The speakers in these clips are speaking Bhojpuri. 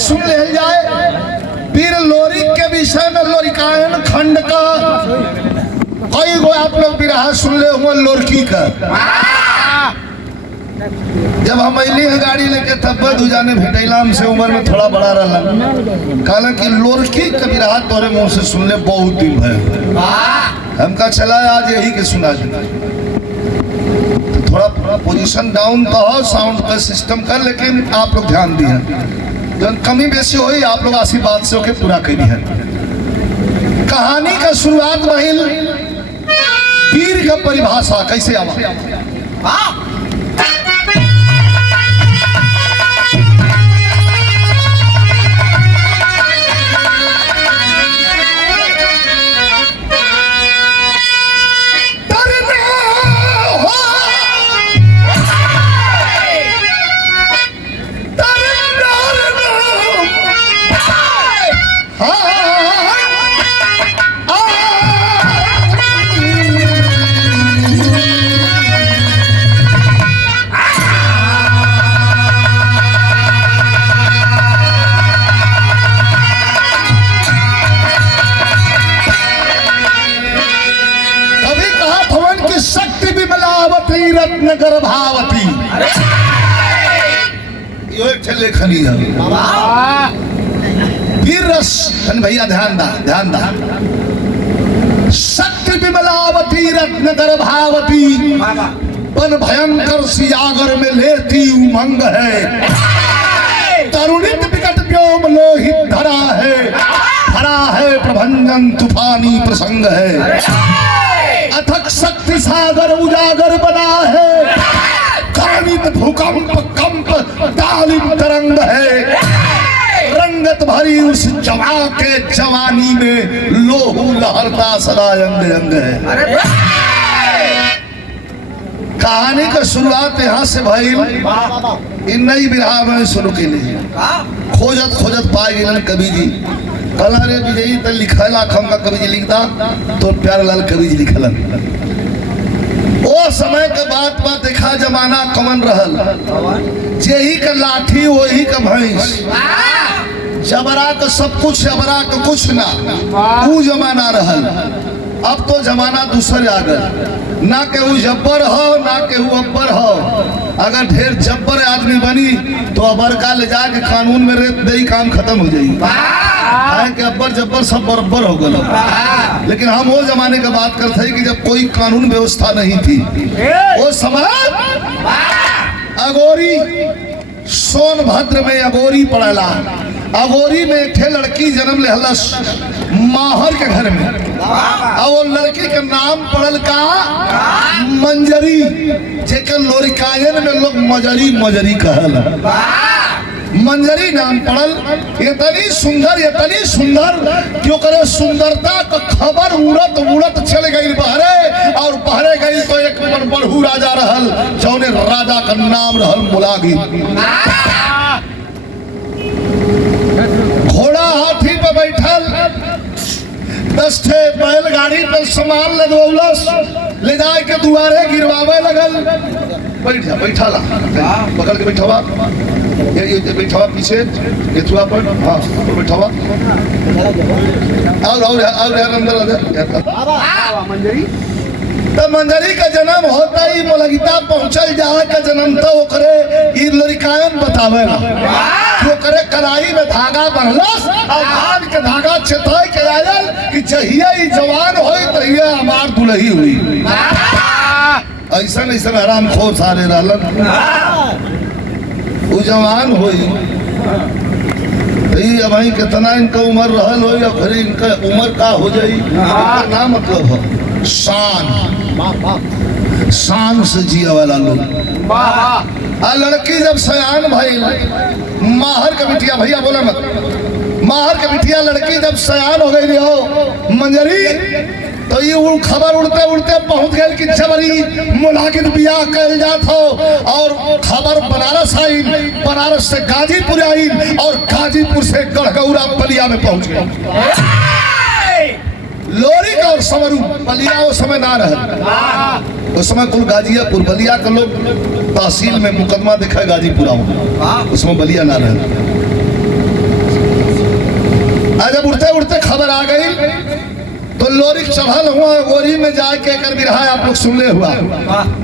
सुन ले जाए वीर लोरी के विषय में लोरिकायन खंड का कई गो आप लोग बिरहा सुन ले हुआ लोरकी का। जब हम अली गाड़ी लेके तब दूजाने भेटैला हमसे उम्र में थोड़ा बड़ा रहा कहला कि लोरकी का बिरहा तोरे मुंह से सुन ले बहुत दिन भय हमका चला आज यही के सुना देना। तो थोड़ा पोजीशन डाउन तो हो साउंड का सिस्टम कर, लेकिन आप लोग ध्यान दिए जब कमी बेसी हुई आप लोग आशीर्वाद से होके पूरा करी है। कहानी का शुरुआत वही वीर का परिभाषा कैसे आवा। रत्न गर्भावती यो एक लेखनी है वीर रस। भैया ध्यान दा शक्ति विमलावती रत्न गर्भावती बन भयंकर सियागर में लेती उमंग है। तरुणित विकट व्योम लोहित धरा है प्रभंजन तूफानी प्रसंग है। अथक शक्ति सागर उजागर बना है कानित भूकंप कंप तालिम तरंग है। रंगत भरी उस जवा के जवानी में लोहू लहरता सदा अंग अंग है। कहानी का शुरुआत यहाँ से भाई इन नई बिरहा में शुरू के लिए खोजत पाए गिलन कवि जी कला रे विजयी तो लिखला खम का कवि जी लिखता तो प्यारेलाल कवि जी लिखलन। ओ समय के बात देखा जमाना कमन रहल जेही का लाठी वही का भैंस जबरा का सब कुछ जबरा का कुछ ना वो जमाना रहल। अब तो जमाना दूसरे आ गए ना केहू जब्बर हो ना केहू अब्बर हो। अगर ढेर जब्बर आदमी बनी तो अबर का ले जाके कानून में रेत दे काम खत्म हो जाएगी कि अब्बर जब्बर सब बराबर हो गए। लेकिन हम वो जमाने की बात करते हैं कि जब कोई कानून व्यवस्था नहीं थी वो समय अगोरी सोनभद्र में अगोरी पड़ेला। अगोरी में एक लड़की जन्म लेहलस माहर के घर में और वो लड़की का नाम पड़ल का मंजरी जेकर लोरिकायन में लोग मजरी कहल। मंजरी नाम पड़ल। इतनी सुंदर क्यों करे सुंदरता का खबर उड़त चल गई बहरे और बहरे गई तो एक बड़हू राजा रहल जौने राजा का नाम रहल मुलागी। घोड़ा हाथी पे बैठल 10 ठे बैलगाड़ी पर सामान लगौलस ले जाए के दुआरे गिरवावे लगल। बैठा पकड़ के बैठवा ये बैठवा पीछे ये थुआ पर हाँ तो बैठवा और अंदर मंजरी तो मंजरी का जन्म होता ही मोलगिता पहुंचल जहाँ का जन्म था वो करे लोरिकायन बतावे वो करे कलाई में धागा बंधलस और धान के धागा चेताई के आयल कि चाहिए ही जवान होई तो ये हमार दुल्ही हुई। ऐसा आराम खो सारे रहलन वो जवान होई अब कितना इनका उम्र रहल हो या फिर इनका उम्र का हो जाई ना मतलब हो शान से जिया वाला लोग। लड़की जब सयान भाई माहर का बिटिया भैया बोला मत माहर का बिटिया लड़की जब सयान हो गई हो मंजरी तो ये खबर उड़ते उड़ते पहुंच गए कि जबरी मुलाकिन बियाह कल जात हो और खबर बनारस आई। बनारस से गाजीपुर आई और गाजीपुर से गढ़गौरा बलिया में पहुंच गए। लोरी का और समरू बलिया उस समय ना रहे उस समय कुल गाजियापुर बलिया का लोग तहसील में मुकदमा देखा गाजीपुरा उसमें बलिया ना रहे। जब उड़ते उड़ते खबर आ गई तो लोरी चढ़ल हुआ गोरी में जाके कर बिरहा आप लोग सुनले हुआ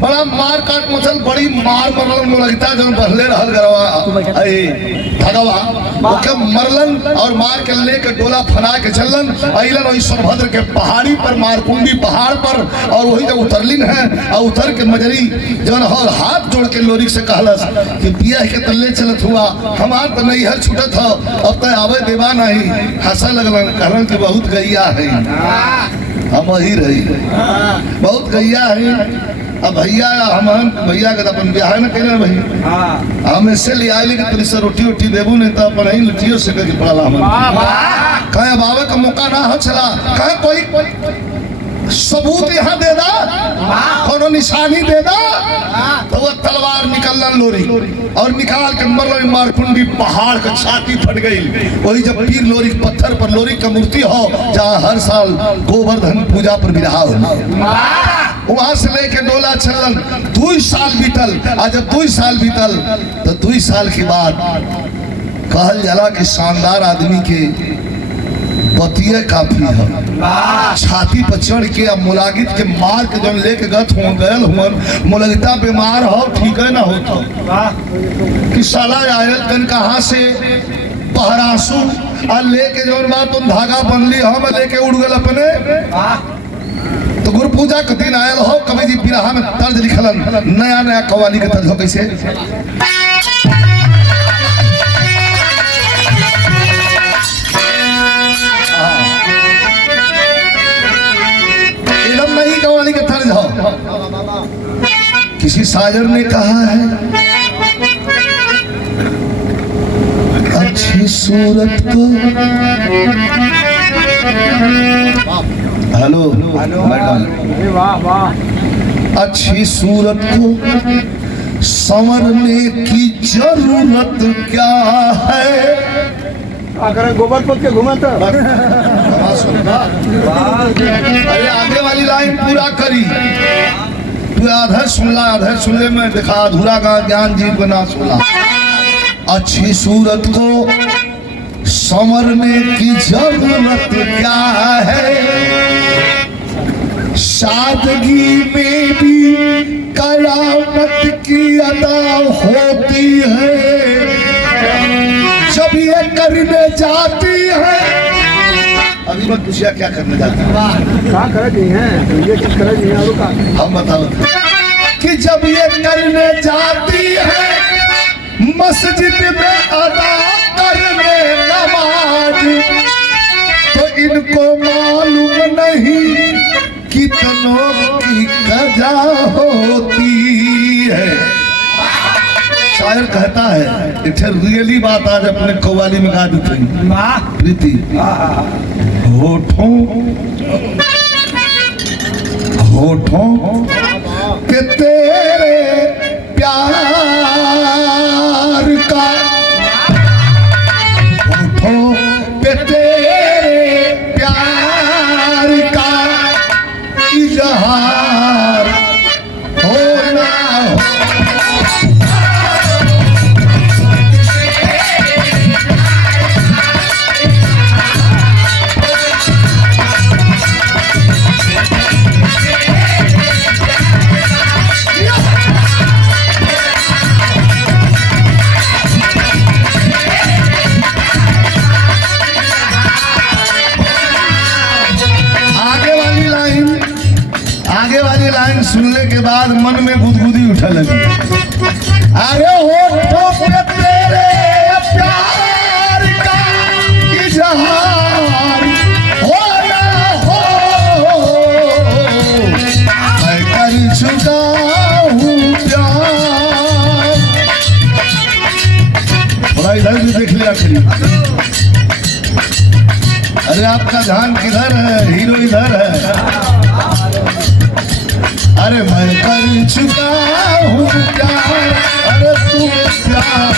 बड़ा मार काट मचल बड़ी मार मरलन लगता जब बहले रहल गरवा भगवा ओके मरलन और मार के लेके डोला फना के चलन अइलन वही सोनभद्र के पहाड़ी पर मारकुंडी पहाड़ पर और वही जब उतरलिन है और उतर के मजरी जौन हल हाथ जोड़ के लोरी से कहलस कि पिया के तल्ले चलत हुआ हमार तो नहीं हल छूटत हो अब तक आवे देवा नहीं हंसा लगलन कहलन कि बहुत गैया है हम ही रही बहुत गैया है अब भैया हम भैया के अपन ब्याह न करे भाई हम इससे ले आए कि तरी से रोटी उठी देबू नहीं तो अपन ही लुटियो से के पड़ला हम कहे अब आवे का मौका ना हो चला कहे कोई सबूत यहाँ दे दा कोनो निशानी दे दा तो वो तलवार निकलन लोरी और निकाल के मरल मारकुंडी पहाड़ का छाती फट गई वही जब पीर लोरी पत्थर पर लोरी का मूर्ति हो जहाँ हर साल गोवर्धन पूजा पर विरहा हो वहां से लेके डोला चलन 2 साल बीतल आज जब 2 साल बीतल तो 2 साल के बाद कहल जाला कि शानदार आदमी के बतिया काफी है छाती पर चढ़ के अब मुलागित के मार के जब लेके गत हो गयल हुआ मुलगिता बीमार हो ठीक है ना हो कि साला आयल तन कहाँ से पहरासू और लेके जो बात तुम धागा बनली हम लेके उड़ गल अपने तो गुरु पूजा के दिन आयल हो कवि जी बिरहा में तर्ज लिखलन नया नया कव्वाली के तर्ज हो कैसे नहीं कव्वाली का तर्ज हो किसी साजर ने कहा है अच्छी सूरत को हेलो अच्छी सूरत को संवरने की जरूरत क्या है अगर गोबर पोत के घूमा तो अरे आगे वाली लाइन पूरा करी तू आधा सुनले में दिखा अधूरा का ज्ञान जीव बना सुना अच्छी सूरत को संवरने की जरूरत क्या है सादगी में भी करामत की अदा होती है जब ये करने जाती है अभी मत पूछिए क्या करने जाती है कहाँ करे हैं ये चीज करे हैं और का हम बताओ कि जब ये करने जाती है मस्जिद में अदा करने नमाज तो इनको मालूम नहीं कितनों की कजा होती है शायर कहता है इधर रियली बात आज अपने कव्वाली में गा दी थी प्रीति होठों के तेरे प्यार का होठों पे तेरे प्यार का इजहार होना लाइन सुनने के बाद मन में गुदगुदी उठा लगी अरे होठों पे तेरे प्यार का इजहार हो ना हो मैं कर चुका हूँ प्यार बड़ा इधर भी देख लिया करी अरे आपका ध्यान किधर है हीरो इधर है अरे मैं कर चुका हूँ प्यार अरे तू प्यार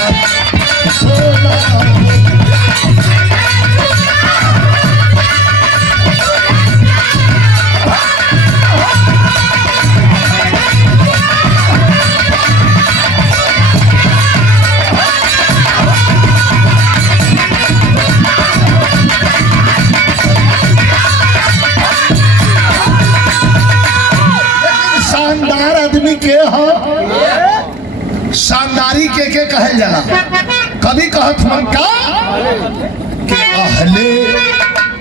के हाँ शानदारी के कहल जाला। कभी कहत मन का कि अहले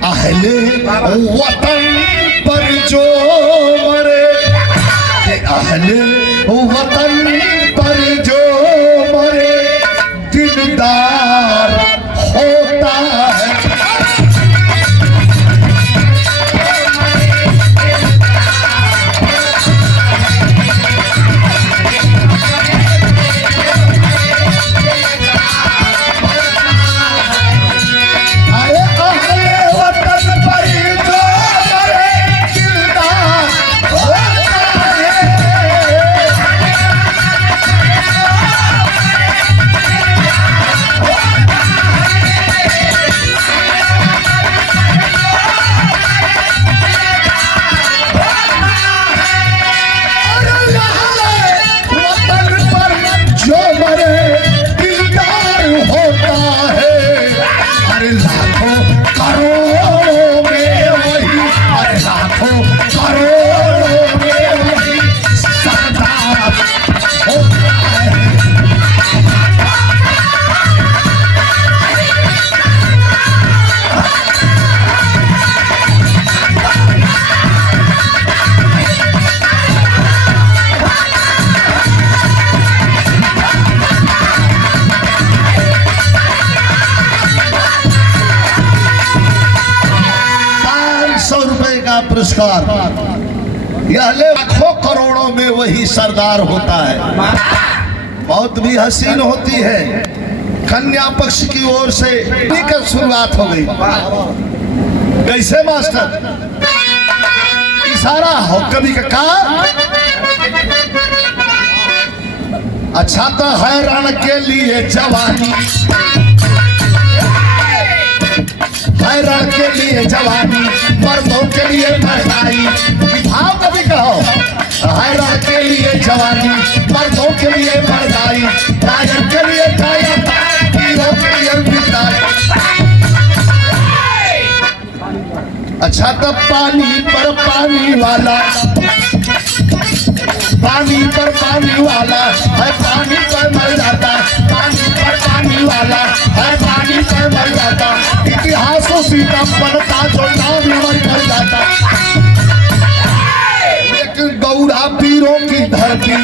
अहले वतन पर जो मरे, कि अहले वतन पर जो मरे दिलदार होता है। पुरस्कार यह लाखों करोड़ों में वही सरदार होता है। मौत भी हसीन होती है। कन्या पक्ष की ओर से का शुरुआत हो गई। कैसे मास्टर? इशारा हो कभी का अच्छा तो हैरान के लिए जवानी, हैरान के लिए जवानी, मर्दों के लिए मर्दाई। भाव कभी कहो हैरान के लिए जवानी, मर्दों के लिए मर्दाई, टायर के लिए टायर, हीरो के लिए विदाई। अच्छा तो पानी पर पानी वाला, पानी पर पानी वाला है, पानी पर मर जाता, पानी पर पानी वाला है, पानी पर मर जाता। इतिहासों सीधा बनता जो नाम मर जाता। लेकिन गौरा पीरों की धरती,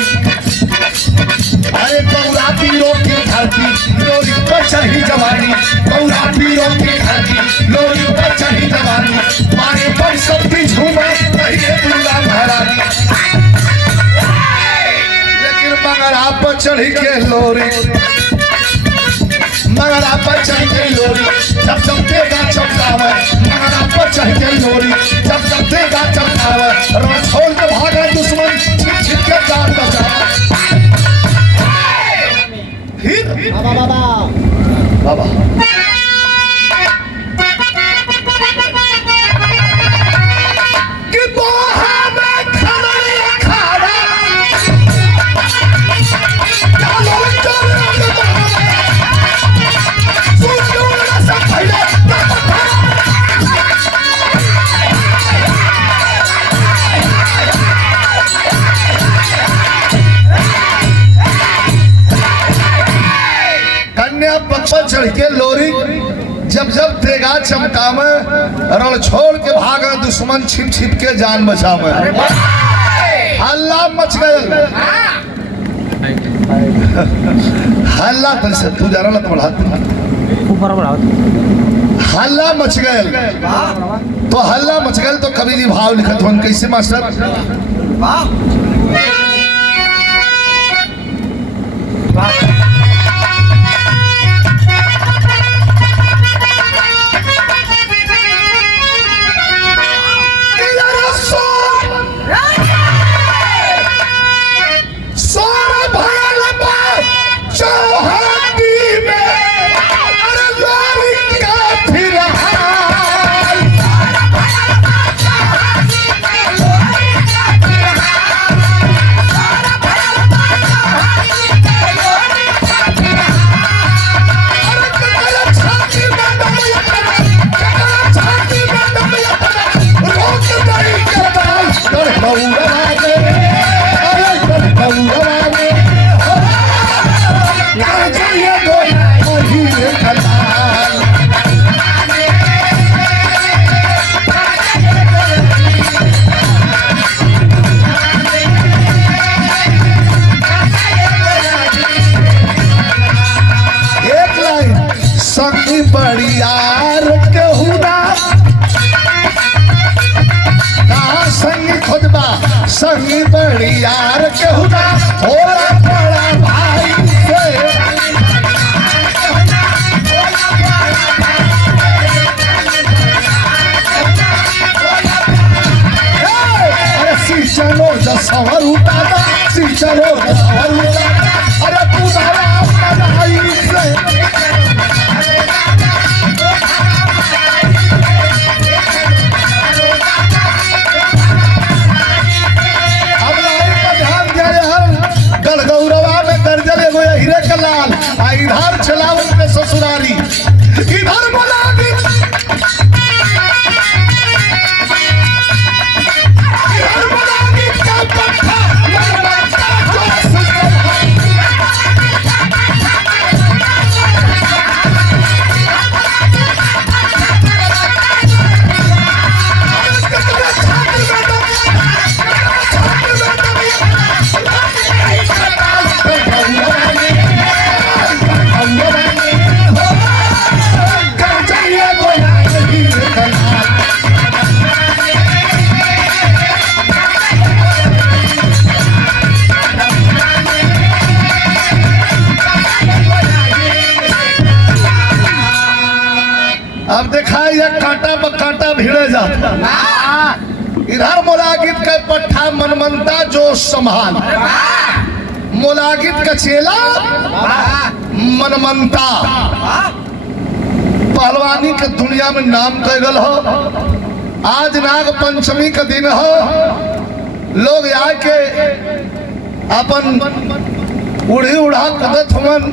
अरे गौरा पीरों की धरती, लोरी पर चढ़ी जवानी, गौरा पीरों की धरती, लोरी पर चढ़ी जवानी, मारे पर सबकी झूमे कहिए दुर्गा महारानी। मगर आप चढ़ी के लोरी, मगर आप चढ़ के लोरी, जब जब देगा चमकावे, मगर आप चढ़ के लोरी, जब जब देगा चमकावे, रण छोड़ के भागे दुश्मन, छिप छिप के जान बचा। फिर बाबा चढ़ के लोरी, जब जब तेगा चमकावे, रण छोड़ के भागा दुश्मन, छिप छिप के जान बचावे। हल्ला मच गया, हल्ला से तू जा रहा बढ़ा, हल्ला मच गया। तो हल्ला मच गया तो कवि जी भाव लिखत हो कैसे मास्टर? बड़ियार केहुना कहाँ संगी खोजबा संगी बड़ियार केहुना होला बड़ा भाई से चलो दसवर उठाता चलो दसवर उठाता अरे तू भाई से अब लाइन पर ध्यान दिया हम गढ़गौरवा में दर्जन एगो हीरे का लाल आ इधर चलावत में ससुरारी इधर बोला अब देखा ये कांटा ब कांटा भिड़े जाता इधर मोलागित के पट्ठा मनमनता जो संभाल मोलागित का चेला मनमनता पहलवानी के दुनिया में नाम कैगल हो। आज नाग पंचमी का दिन हो लोग आके अपन उड़ी उड़ा कदत हुमन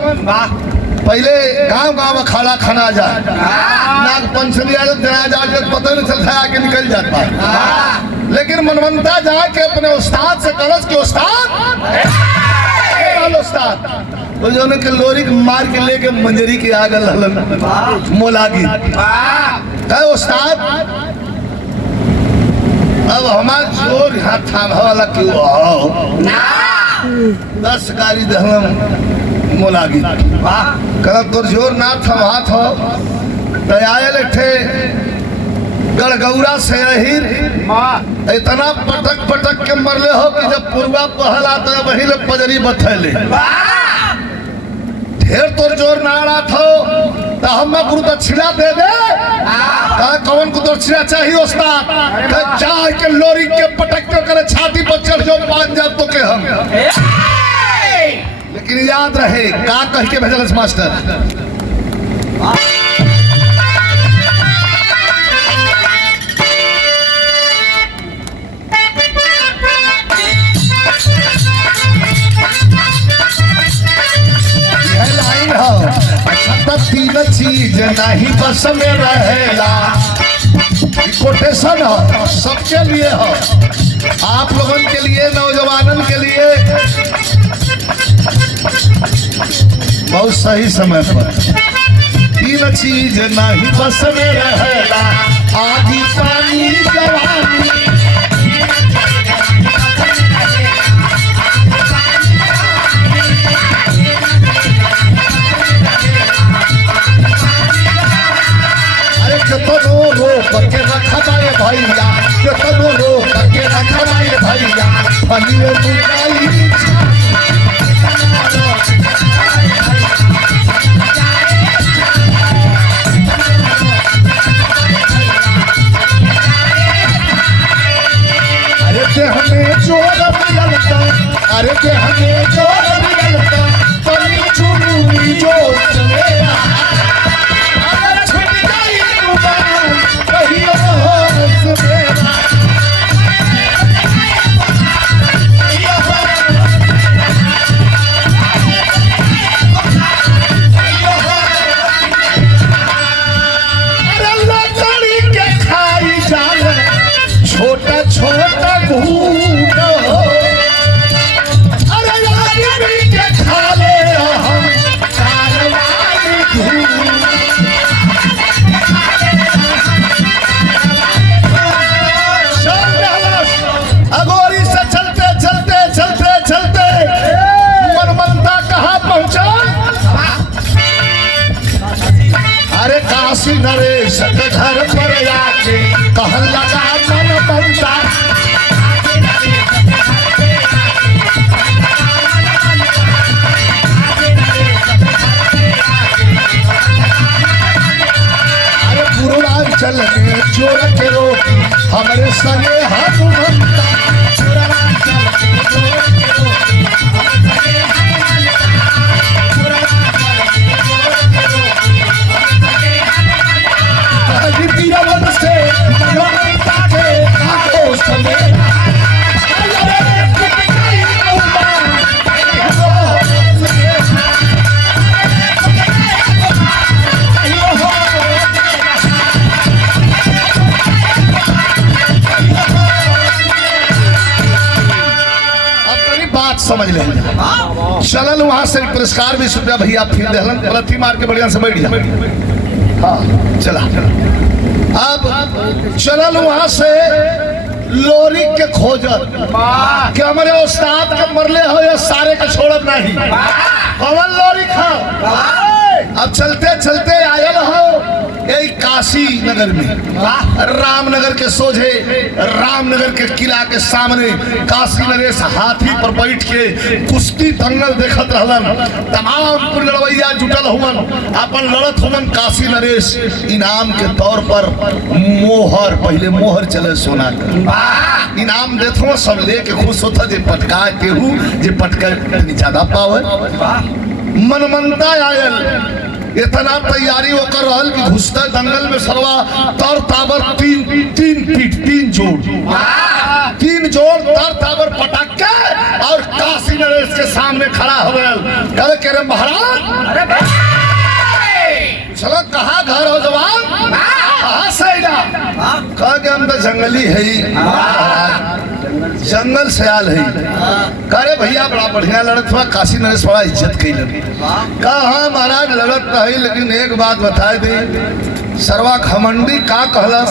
पहले गांव गांव अखाड़ा खाना जाए नाग पंचमी जाके पता नहीं चलता आके निकल जाता है लेकिन मनमनता जाके अपने उस्ताद से कलश के उस्ताद वो जो के लोरी के मार के लेके मंजरी के आगे ललन मोलागी कहे उस्ताद अब हमार जोर हाथ थामा वाला क्यों आओ 10 गाड़ी दहम मोलागी कल तोर जोर ना थमात हो तयाल थे गड़गौरा से अहिर इतना पटक पटक के मरले हो कि जब पूर्वा पहला तो वही ले पजरी बथैले ढेर तोर जोर ना रहा था तो हम गुरु दक्षिणा दे दे कहा कौन को दक्षिणा चाहिए उस्ताद चाह के लोरी के पटक के करे छाती पर चढ़ जो 5 जब तो के हम लेकिन याद रहे का कह के भेजल मास्टर तीन चीज नहीं बस में रहेला कोटेशन हो सबके लिए हो आप लोगों के लिए नौजवानों के लिए बहुत सही समय पर तीन चीज नहीं बस में रहेला आधी पानी जवानी करके रखा है भैया केतनो रो करके रखा है भैया फनिए मुकाई अरे ते हमें जोर मिलता अरे ते हमें जोर मिलता तनी चुनूरी जो मेरा काशी नरेश के घर पर आके कहन लगा मन बनता। अरे पूर्वांचल में चोर के रोटी हमारे संगे हनुमंता। से हनुमंता के आंखों समेत समझ ले। चलल वहां से पुरस्कार भी रुपया भैया फिर दहलन गलती मार के बढ़िया से बैठ जा। हाँ चला। अब चलल वहां से लोरी के खोजत कि हमारे उस्ताद के मरले हो या सारे के छोड़ब नहीं। कवन लोरी खा। अब चलते चलते आयल हो यही काशी नगर में, रामनगर के सोझे, रामनगर के किला के सामने काशी नरेश हाथी पर बैठ के कुश्ती दंगल देखत रहलन। तमाम लड़वैया जुटल हुवन, अपन लड़त हुवन। काशी नरेश इनाम के तौर पर मोहर, पहले मोहर चले सोना का इनाम देत हो। सब लेके खुश होता जे पटका केहू जे पटका ज्यादा पावे। मनमनता आयल, इतना तैयारी वो कर रहल कि घुसते दंगल में सरवा तर ताबर तीन जोड़ तर ताबर पटाखे और काशी नरेश के सामने खड़ा हो गया। कहे के रे महाराज चलो कहाँ घर हो जवान, कहाँ से कहा कि हम तो जंगली है, जंगल से आल है। करे भैया बड़ा बढ़िया लड़त हुआ, काशी नरेश बड़ा इज्जत कैल। कहा महाराज लड़त नहीं, लेकिन एक बात बता दे सरवा घमंडी का कहलस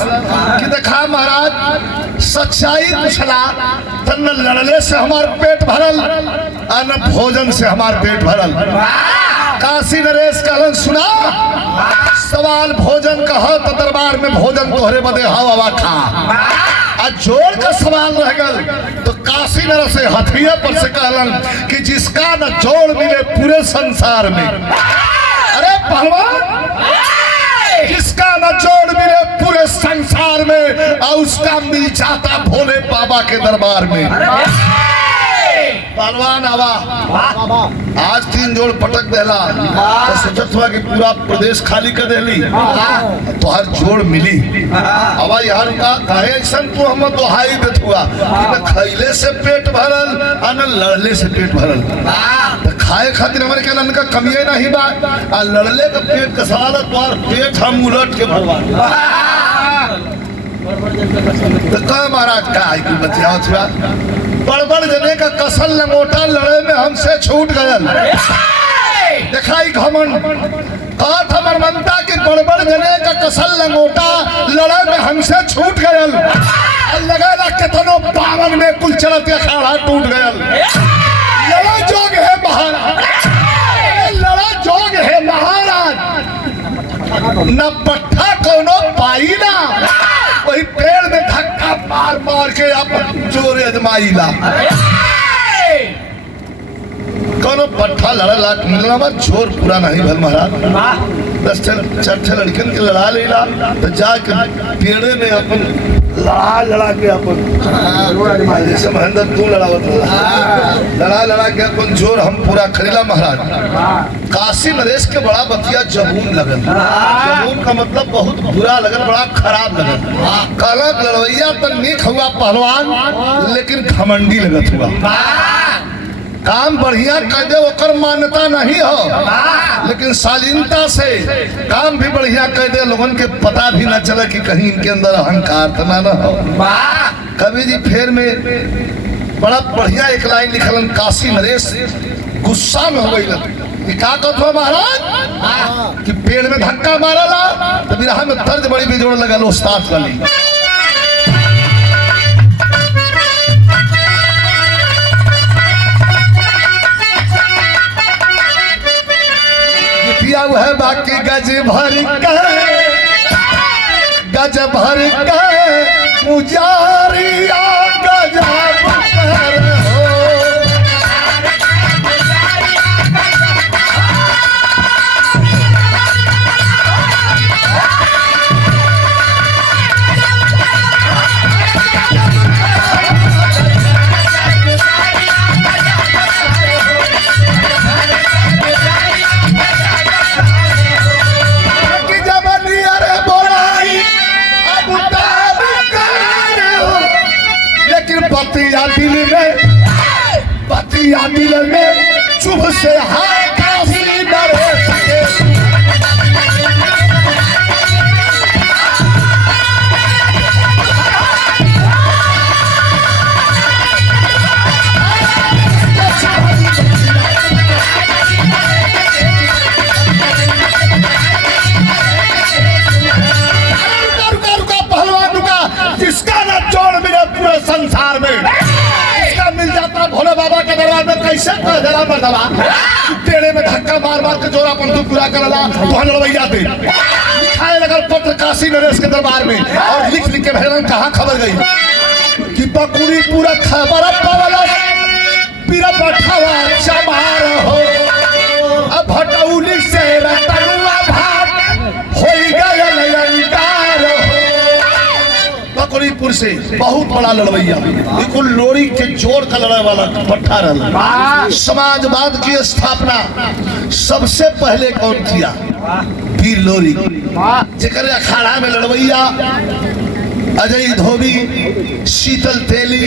कि देखा महाराज सच्चाई पूछला तो न लड़ले से हमार पेट भरल और न भोजन से हमार पेट भरल। काशी नरेश कहलन सुना सवाल भोजन का हो तो दरबार में भोजन तोहरे बदे हवा खा। जोड़ का सवाल रह गल तो काशी नरेश से हथिया पर से कहलन कि जिसका न जोड़ मिले पूरे संसार में, अरे पहलवान जिसका न जोड़ मिले पूरे संसार में और उसका मिल जाता भोले बाबा के दरबार में। पहलवान आवा आज 3 जोड़ पटक देला तो सोचत हुआ कि पूरा प्रदेश खाली कर देली तो हर जोड़ मिली। अब यार का कहे ऐसा तू हम दोहाई देत हुआ कि न खैले से पेट भरल और न लड़ले से पेट भरल। तो खाए खातिर हमारे क्या नन का कमिए नहीं बा और लड़ले का पेट का सवाल तो पेट हम उलट के भरवा। तो कह महाराज का आई कोई बतिया हुआ बड़बड़ जने का कसल लंगोटा लड़े में हमसे छूट गयल। दिखाई घमंड बात हमर मनता की बड़बड़ जने का कसल लंगोटा लड़े में हमसे छूट गयल। लगा कितनो पावन में कुल चलत अखाड़ा टूट गयल। लड़ा जोग है महाराज, लड़ा जोग है महाराज, न पट्टा कोनो पाई ना वही पेड़ में धक्का मार मार के अपन जोर अजमाईला। कोनो पट्टा लड़ला मिलना जोर पूरा नहीं भल महाराज। 10 4 लड़कन के लड़ा लेला तो जाके पेड़े में अपन लड़ा के अपन जैसे महेंद्र तू लड़ावत लड़ा के अपन जोर हम पूरा खरीला महाराज। काशी नरेश के बड़ा बतिया जबून लगल। जबून का मतलब बहुत बुरा लगल, बड़ा खराब लगल। कहला लड़वैया तो नीक हुआ पहलवान लेकिन घमंडी लगत हुआ। काम बढ़िया कर दे ओकर मान्यता नहीं हो, लेकिन शालीनता से काम भी बढ़िया कर दे लोगन के पता भी ना चले कि कहीं इनके अंदर अहंकार तो ना हो। कवि जी फेर में बड़ा बढ़िया एक लाइन लिखलन काशी नरेश गुस्सा में हो गई। क्या कहते महाराज कि पेड़ में धक्का मारला तो बिरहा में तर्ज बड़ी बेजोड़ लगल उस्ताद वाली। है बाकी गज भर कर गज भर के पुजारिया गजब कर हो। पतिया दिल में चुभ से हाय काशी डरे सके। रुका पहलवान रुका, जिसका ना जोड़ मिले पूरे संसार में, मिल जाता भोले बाबा के दरबार में कैसे जरा मर्दवा टेढ़े में धक्का मार मार के जोरा पंतु पूरा करला तो लड़वैया दे लिखाए लगल पत्र काशी नरेश के दरबार में और लिख लिख के भेजन कहाँ खबर गई कि पकुड़ी पूरा खबर पावला पीरा पठावा चमार हो। अब भटौली से रतनुआ भात हो गया लयंकार हो। बकरीपुर से बहुत बड़ा लड़वैया, बिल्कुल लोरी के जोर का लड़ाई वाला पट्टा रहा। समाजवाद की स्थापना सबसे पहले कौन किया? वीर लोरी, जेकर अखाड़ा में लड़वैया अजय धोबी, शीतल तेली,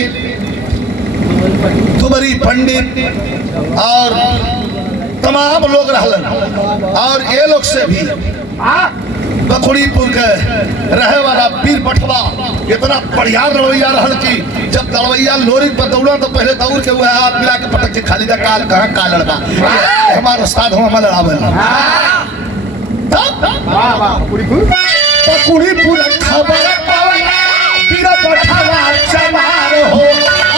तुबरी पंडित और तमाम लोग रहलन। और ये लोग से भी बखुड़ीपुर के रहे वाला वीर बटवा इतना बढ़िया लड़वैया रहल कि जब लड़वैया लोरी पर दौड़ा तो पहले दौड़ के हुआ हाथ मिला के पटक के खाली का काल कहाँ का लड़का हमारा उस्ताद हम हमारा लड़ावे बखुड़ीपुर खबर वीर बटवा चमार हो।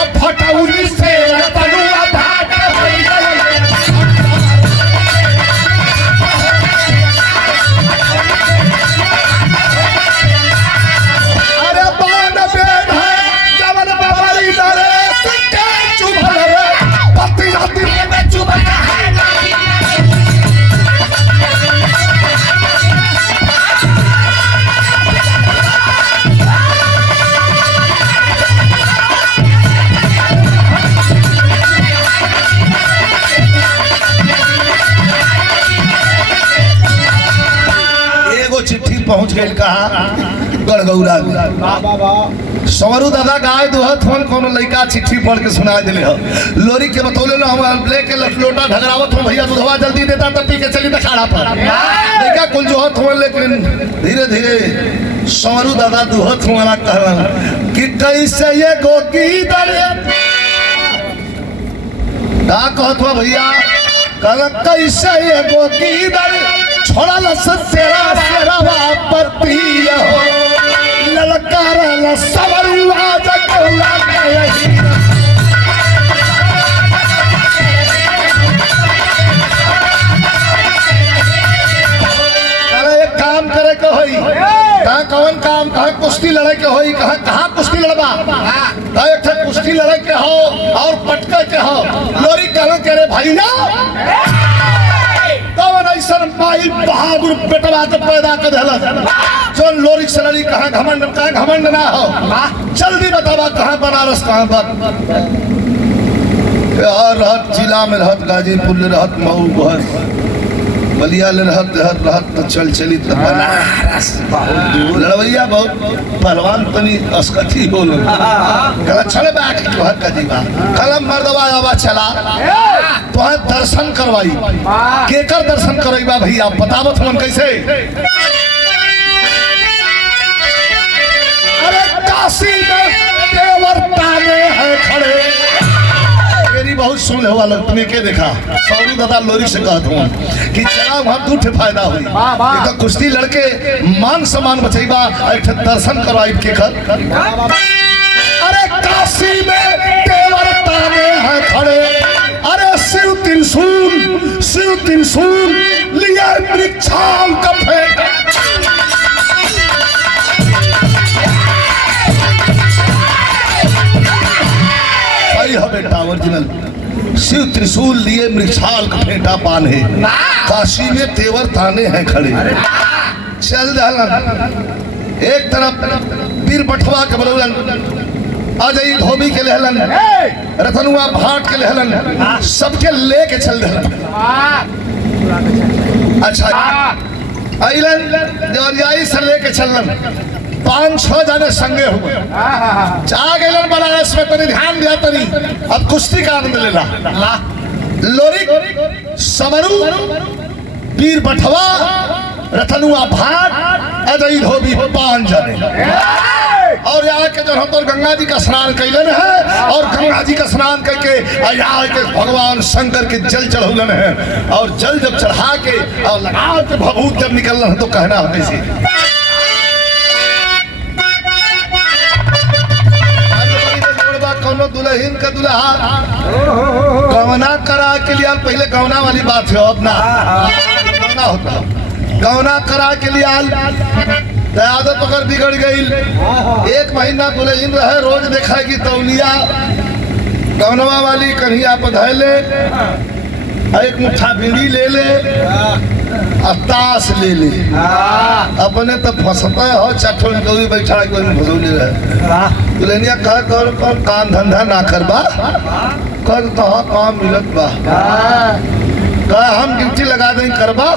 अब फटौली से रतनुआ भाट हो गया। पहुंच गए कहा गड़गौरा में। सवरू दादा गाय दुहत फोन कोनो लड़का चिट्ठी पढ़ के सुना दिले हो। लोरी के बतौले लो हम लेके लोटा ढगरावत हो भैया दूधवा जल्दी देता तब पी के चली दखाड़ा पर लड़का कुल जोहत हो। लेकिन धीरे धीरे सवरू दादा दुहत वाला कहला कि कैसे ये गोगी दरे का कहत हो भैया, कहला कैसे ये गोगी दरे छोड़ा लसन तेरा सेरावा पर पिया हो ललकारा ल सवरुआ जगौला कयही। एक काम करे के होई, कहाँ कौन काम, कहाँ कुश्ती लड़े के होई, कहाँ कुश्ती लड़बा, कहाँ एक कुश्ती लड़े के हो और पटके के हो। लोरी कहना करे भाई ना माई बहादुर बेटवा के पैदा कर दिला जो लोरी से लड़ी। कहाँ घमंड ना हो, जल्दी बतावा कहाँ बनारस कहाँ रहत, जिला में रहत, गाजीपुर में रहत, मऊ बलिया ले रहत तो चल चली तो बनारस लड़वैया बहुत पहलवान तनी अस्कथी बोल कला चले बैठ के हर का जीवा कलम मर्दवा आवा चला तो दर्शन करवाई। केकर दर्शन करवाईबा भैया बतावत हम कैसे? अरे काशी में देवता में है खड़े मेरी बहुत सुन ले वाला तुमने के देखा। सौरू दादा लोरी से कहत हूँ कि चला वहाँ दू ठे फायदा हुई, एक तो कुश्ती लड़के मान सम्मान बचेबा, एक दर्शन करवाई के कर। अरे काशी में देवता में है खड़े, अरे शिव त्रिशूल लिए वृक्षाल का फेंक बेटा ओरिजिनल। शिव त्रिशूल लिए मृक्षाल का फेंटा पान है, काशी में तेवर ताने हैं खड़े। चल दहलन एक तरफ पीर बठवा के बलौलन, अजय धोबी के लहलन, रतनुआ भाट के लहलन, सबके लेके चल दहलन। अच्छा अइलन देवरियाई से लेके चलन, 5-6 जाने संगे हुए जा गए बनारस में। तनी ध्यान दिया तनी, अब कुश्ती का आनंद लेला। लोरिक समरू पीर बठवा रतनुआ भाट अजय धोबी 5 जाने। और यहाँ के जो हम तो गंगा जी का स्नान कैलन है, और गंगा जी का स्नान करके यहाँ के भगवान शंकर के जल चढ़ौलन है। और जल जब चढ़ा के और लगा के भभूत जब निकलना है तो कहना है कैसे, कौनो दुल्हन का दुल्हा गौना करा के लिए पहले गौना वाली बात है, अब ना गौना होता, गौना करा के लिए आदत अगर बिगड़ गई। 1 महीना दुल्हन रहे, रोज देखा कि तौलिया गौनवा वाली कन्हैया पर धै ले, एक मुट्ठा भिंडी ले ले, ताश ले ले, अपने तो फंसता हो चठो निकली बैठा कोई फसौले रहे। दुल्हनिया कह कर काम धंधा ना करबा, कर तो काम मिलत बा, कह हम ड्यूटी लगा दें करबा,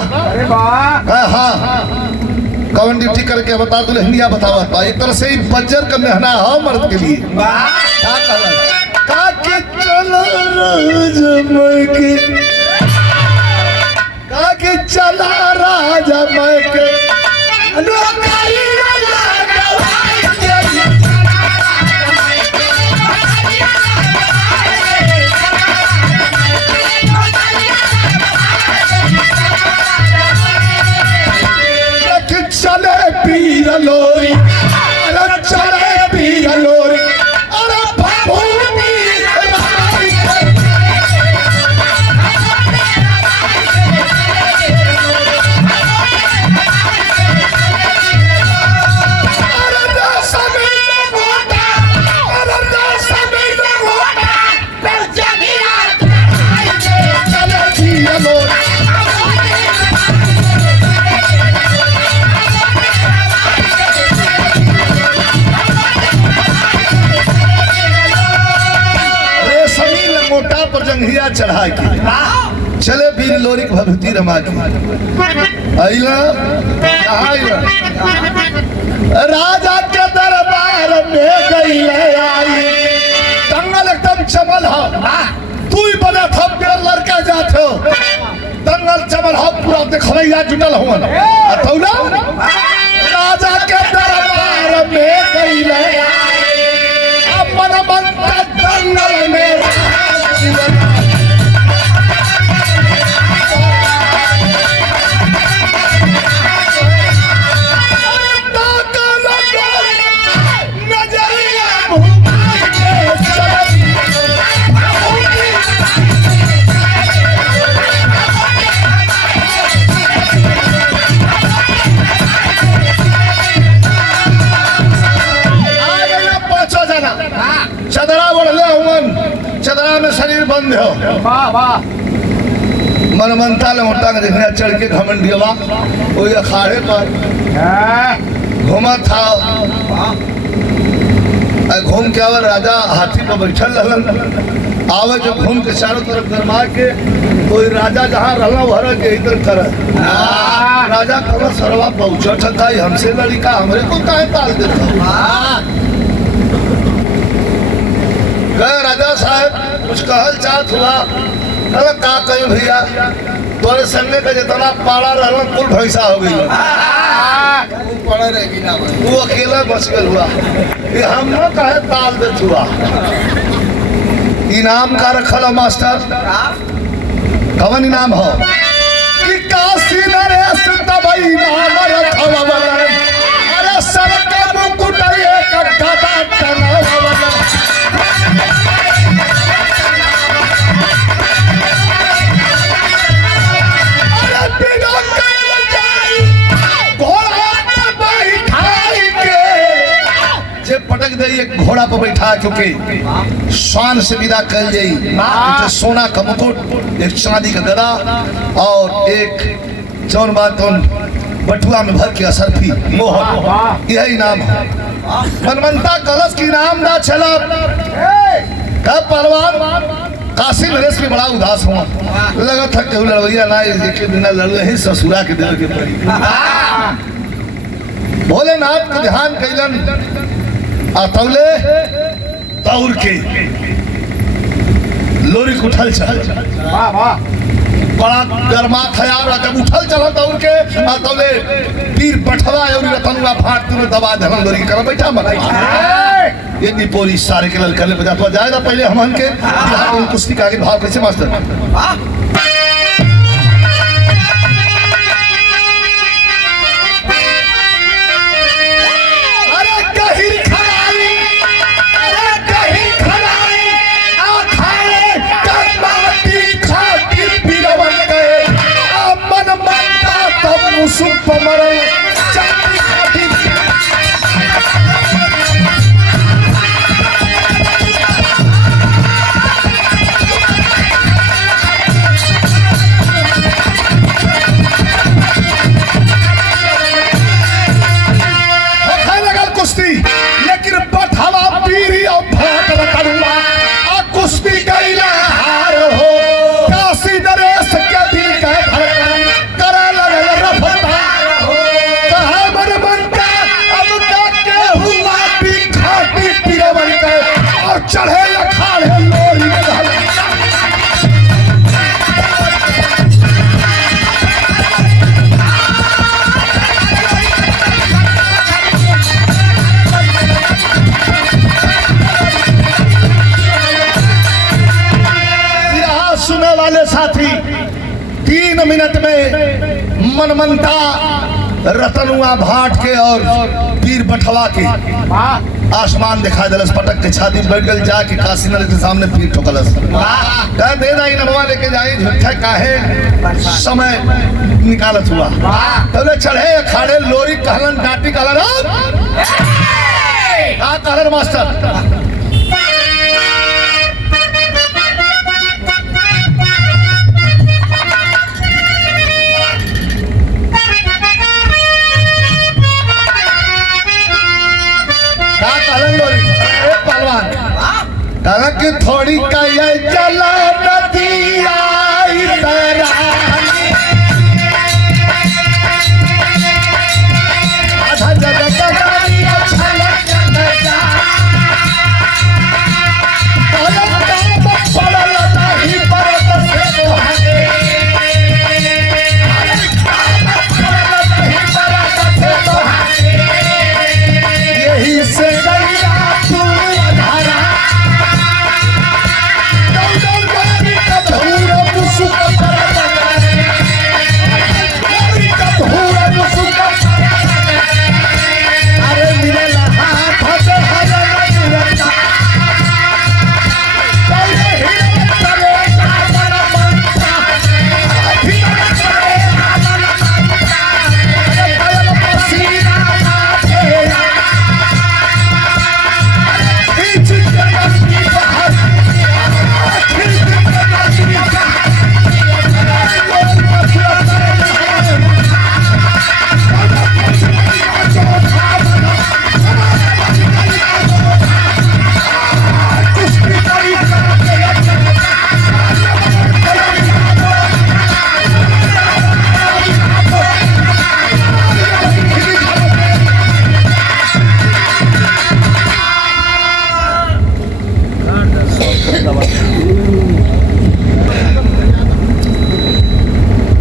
कह हाँ कौन ड्यूटी करके बता। दुल्हनिया बतावा एक तरह से ही बजर का मेहना हो मर्द के लिए। काके चला राजा मैं के चले पीर लोरी, अरे चले पीर लोरी, अरे भभूति पर जंघिया चढ़ा के चले बीर लोरी भभूति रमा के आइला राजा के दरबार में गई आई, दंगल एकदम चमल हो, तू ही बना था मेरा लड़का जाते हो, दंगल चमल हो पूरा देखवैया जुटल हो राजा के दरबार में गई आई, अपन मन का दंगल में चदरा बढ़ले हुमन, चदरा में शरीर बंद हो, मनमंता लमोटा के देखने चढ़ के घमंडिया कोई अखाड़े पर घूमा था। घूम के आवर राजा हाथी पर बैठल रहलन, आवे जो घूम के चारों तरफ गरमा के कोई राजा जहाँ रहना वह के इधर कर राजा कल सरवा पहुँचा था, हमसे लड़का हमरे को काहे ताल देता। राजा साहब कुछ कहल चाहत हुआ, अरे का कहीं भैया तोरे संगे का जितना पाला रहना कुल भैंसा हो गई, वो अकेला बच गल हुआ, ये हम न कहे ताल देत हुआ। इनाम का रखल हो मास्टर, कवन इनाम हो कि काशी नरेश तबई नाम रखवा, अरे सर के मुकुट एक गदा तनवा, पटक दे एक घोड़ा पर बैठा, क्योंकि शान से विदा कल जाई। तो सोना का मुकुट, एक चांदी का गदा और एक जौन बात बटुआ में भर के असरफी मोहर, यही नाम है। मनमंता कलश की नाम ना चला। कब पहलवान काशी नरेश में बड़ा उदास हुआ, लगा था कि लड़वैया ना देखे बिना लड़ रहे ससुरा के दिल के पड़ी। भोलेनाथ को ध्यान कैलन तौले तौर के लोरी उठल चल, बड़ा गरमा खयाल जब उठल चल दौड़ के तौले पीर पठवा और रतनुआ फाट तुम दबा धरन लोरी कर बैठा मनाई। ये निपोरी सारे के लल करने बजा तो जाएगा पहले हमन के बिहार कुश्ती का आगे भाव कैसे मास्टर। साथी 3 मिनट में मनमंता रतनुआ भाट के और पीर बठवा के आसमान दिखा दलस, पटक के छाती बैठ गल जाके काशी नरेश के सामने पीर ठोकलस। कह दे दाई नमवा लेके जाई झूठा काहे समय निकालत हुआ। तब चढ़े अखाड़े लोरी कहलन डाटी कहलन का कहलन मास्टर। कहा कि थोड़ी कया जला नदी आई तरानी, आधा जगत रानी छलक जा, पलक दाम पड़ल नहीं परत से तोहरे, पलक नहीं परत से तोहरे, यही से गैया तू अधारा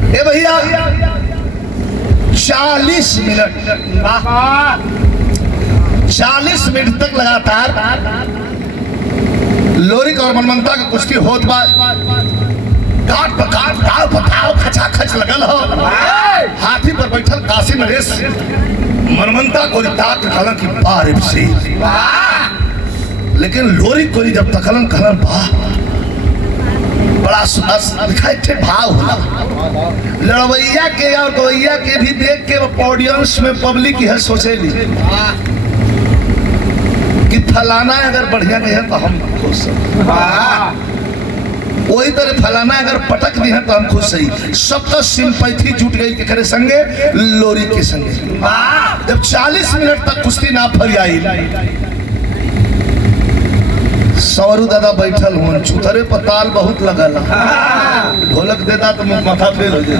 ए भैया 40 मिनट तक लगातार लोरिक और मनमंता का कुश्ती होत बा। काट पकाट दाव पकाव खचा खच लगल हो। हाथी पर बैठल काशी नरेश मनमंता को ताक कहलन की बारिफ से, लेकिन लोरिक को जब तकलन कहलन बा बड़ा दिखाई थे भाव होला। लड़वैया के और गवैया के भी देख के ऑडियंस में पब्लिक यह सोचेली कि फलाना अगर बढ़िया गया तो हम खुश हैं, वही तरह फलाना अगर पटक दी है तो हम खुश सही। सबका सिंपैथी जुट गई केकरे संगे, लोरी के संगे। जब 40 मिनट तक कुश्ती ना फरियाई, सवरू दादा बैठल हुन, चुथरे पर ताल बहुत लगल, ढोलक देता तो माथा फेल हो जाए।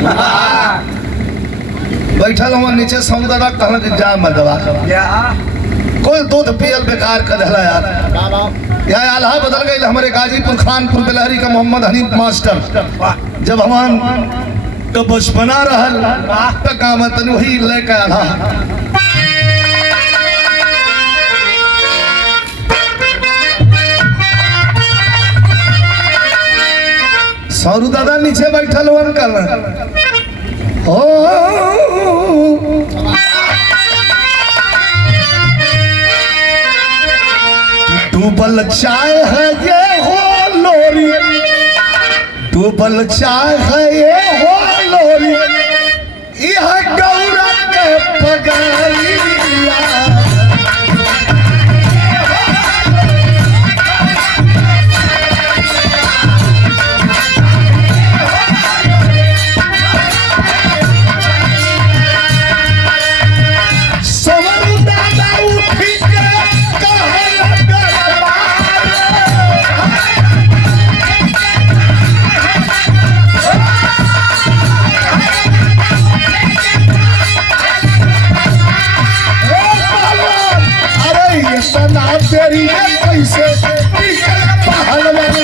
बैठल हुआ नीचे, सवरू दादा कहल कि जा मदवा कोई दूध पियल बेकार कर दिला यार। यहाँ आल्हा बदल गई हमारे गाजीपुर खानपुर बेलहरी का मोहम्मद हनीफ मास्टर। जब हमान तो बचपना रहल तो काम तनी वही लेके आल्हा। सौरू दादा नीचे बैठल हुआ कल, ओ डूबल चाय है ये हो लोरी, डूबल चाय है ये हो लोरी, यह गौरा के पगड़िया। तेरी कैसे पहलवान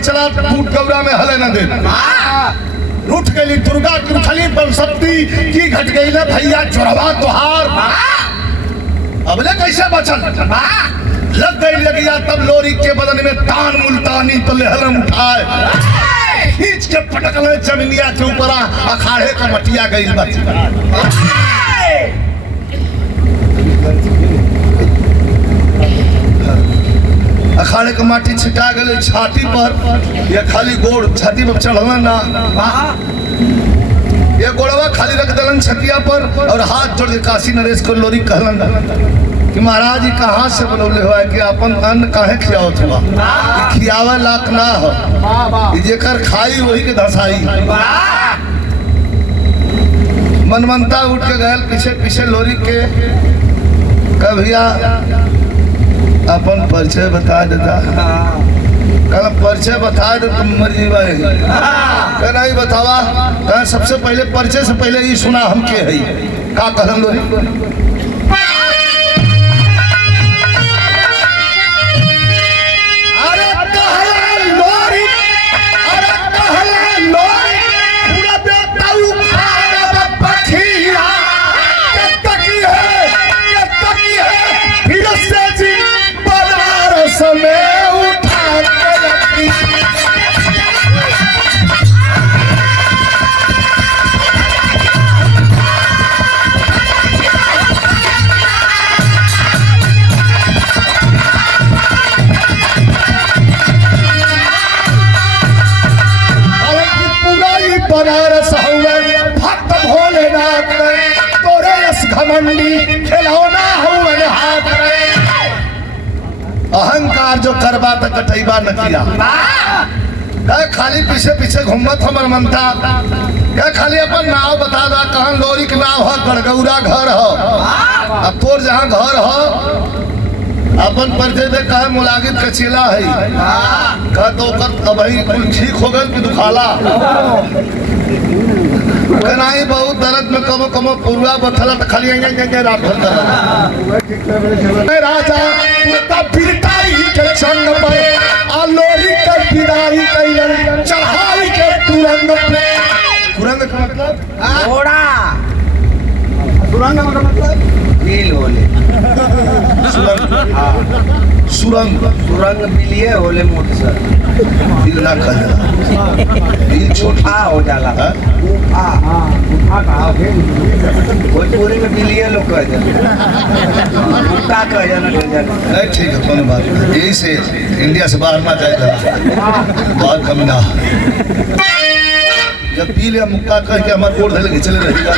चला टूट गौरा में हले न दे। रूठ गई दुर्गा कुरखली बल शक्ति की घट गई ना भैया चोरवा तुहार। अबले कैसे बचल लग गई लगिया, तब लोरी के बदन में तान मुल्तानी तो लहलम उठाए, खींच के पटकले जमीनिया के ऊपर, अखाड़े का मटिया गई बच। अखाड़े के माटी छिटा गए छाती पर, या खाली गोड़ छाती पर चढ़ना ना, ये गोड़वा खाली रख दलन छतिया पर, और हाथ जोड़ के काशी नरेश को लोरी कहलन कि महाराज जी कहाँ से बनौले हुआ है कि अपन अन्न काहे खियावत हुआ, खियावे लाख ना हो, जेकर खाई वही के धसाई। मनमनता उठ के गए पीछे पीछे लोरी के, कभिया अपन परिचय बता देता, कल परिचय बता दे तुम मर जीवा है नहीं बतावा। कह सबसे पहले परिचय से पहले ये सुना हम के है का कहन लोरी। घमंडी खिलौना हुवन हाथ अहंकार जो करबा त कटैबा न किया क्या खाली पीछे पीछे घूमत हमर मनता क्या खाली अपन नाव बता दा कहाँ लोरी के नाव है गड़गौरा घर हो अब तोर जहाँ घर हो अपन परिचय दे कहा मुलागिम कचेला है कहा तो अभी कुल ठीक हो गए कि दुखाला कनाई बहुत दर्द में कमो कमो पुरवा बथला त खाली रात भर राजा तब बिरताई के संग पर आलोरी के विदाई कैलन चढ़ाई के तुरंग पे तुरंग का मतलब घोड़ा सुरंग का मतलब बिल होले सुरंग सुरंग बिलिए होले मोट सर दिल ना खा दिल छोटा हो जाला हाँ? हाँ कहा भोजपुरी में बिलिए लोग कह जाते का कह जाना नहीं ठीक है कोनो बात नहीं यही से इंडिया से बाहर ना जाए बहुत कम ना जब पी लिया मुक्का कह के हमारे कोड़ धले चले रहेगा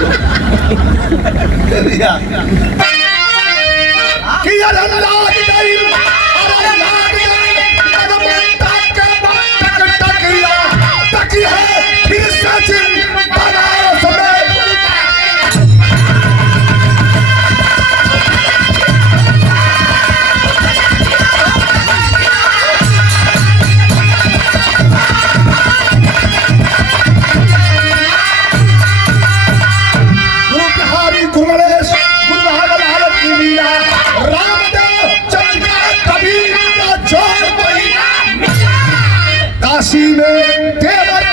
कि यार अल्लाह की दलील अल्लाह की दलील तक है फिर सचिन बनारस में काशी में देवर